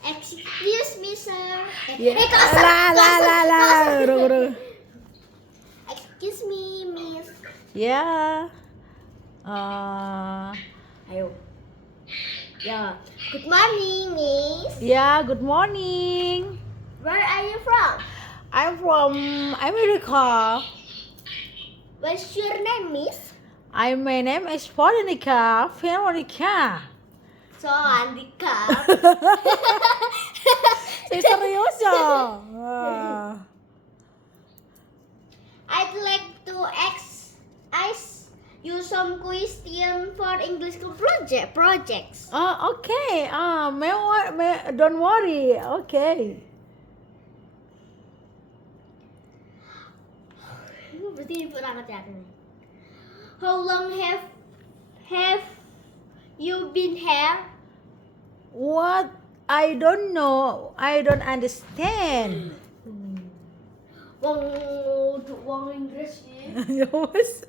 Excuse me, sir. Yeah. Kelas. Urung. Excuse me, miss. Ya. Ayo. Ya. Good morning, miss. Ya, good morning. Where are you from? I'm from America. What's your name, miss? My name is Veronica. So, Andika. Saya serius ya. Ah. I'd like to ask you some question for English projects. Okay. Don't worry. Okay. Berarti berangkat ya. How long have you been here? What? I don't know. I don't understand. Wong Inggris ya. Ya wes.